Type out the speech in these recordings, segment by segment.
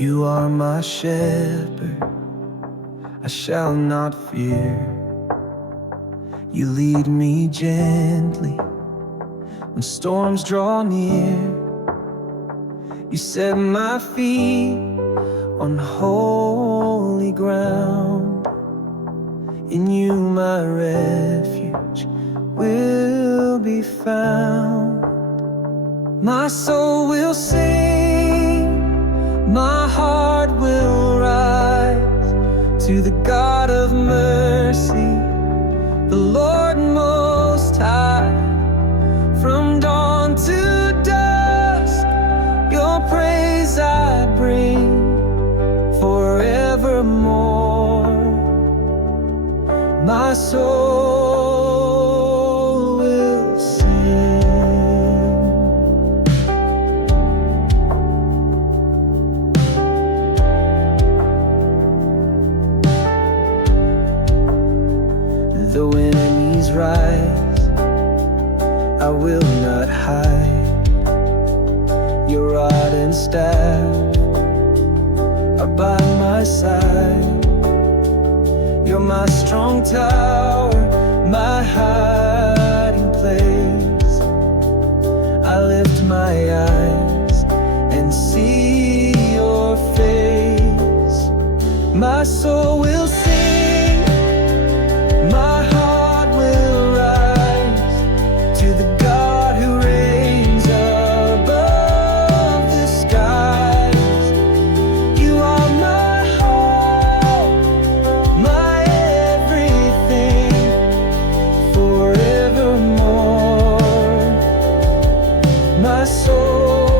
You are my shepherd, I shall not fear. You lead me gently when storms draw near. You set my feet on holy ground. In you my refuge will be found. My soul will sing, my heart will rise to the God of mercy, the Lord Most High. From dawn to dusk, your praise I bring forevermore. My soul will sing. Though enemies rise, I will not hide. Your rod and staff are by my side. You're my strong tower, my hiding place. I lift my eyes and see your face. My soul will sing, my heart will rise to the God who reigns above the skies. You are my hope, my everything, forevermore. My soul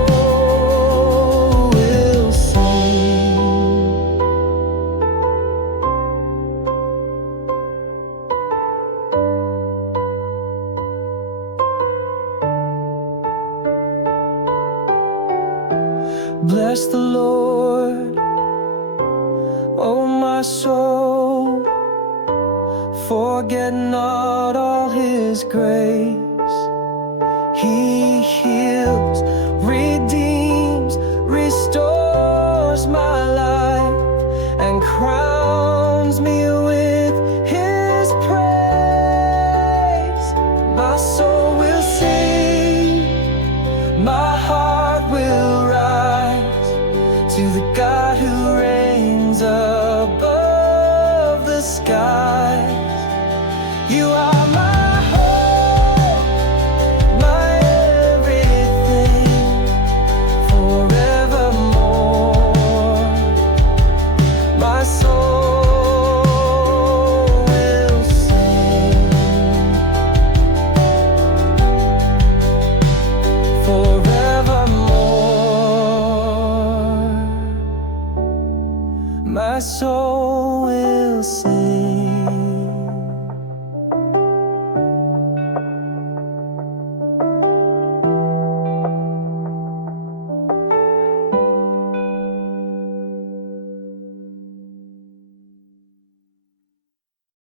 will sing. Bless the Lord, oh my soul. Forget not all His grace. He heals, redeems, restores my life, and crowns me with His praise. My soul will sing, my heart will rise to the God who reigns above the skies. You are my hope, my everything, forevermore. My soul will sing forever.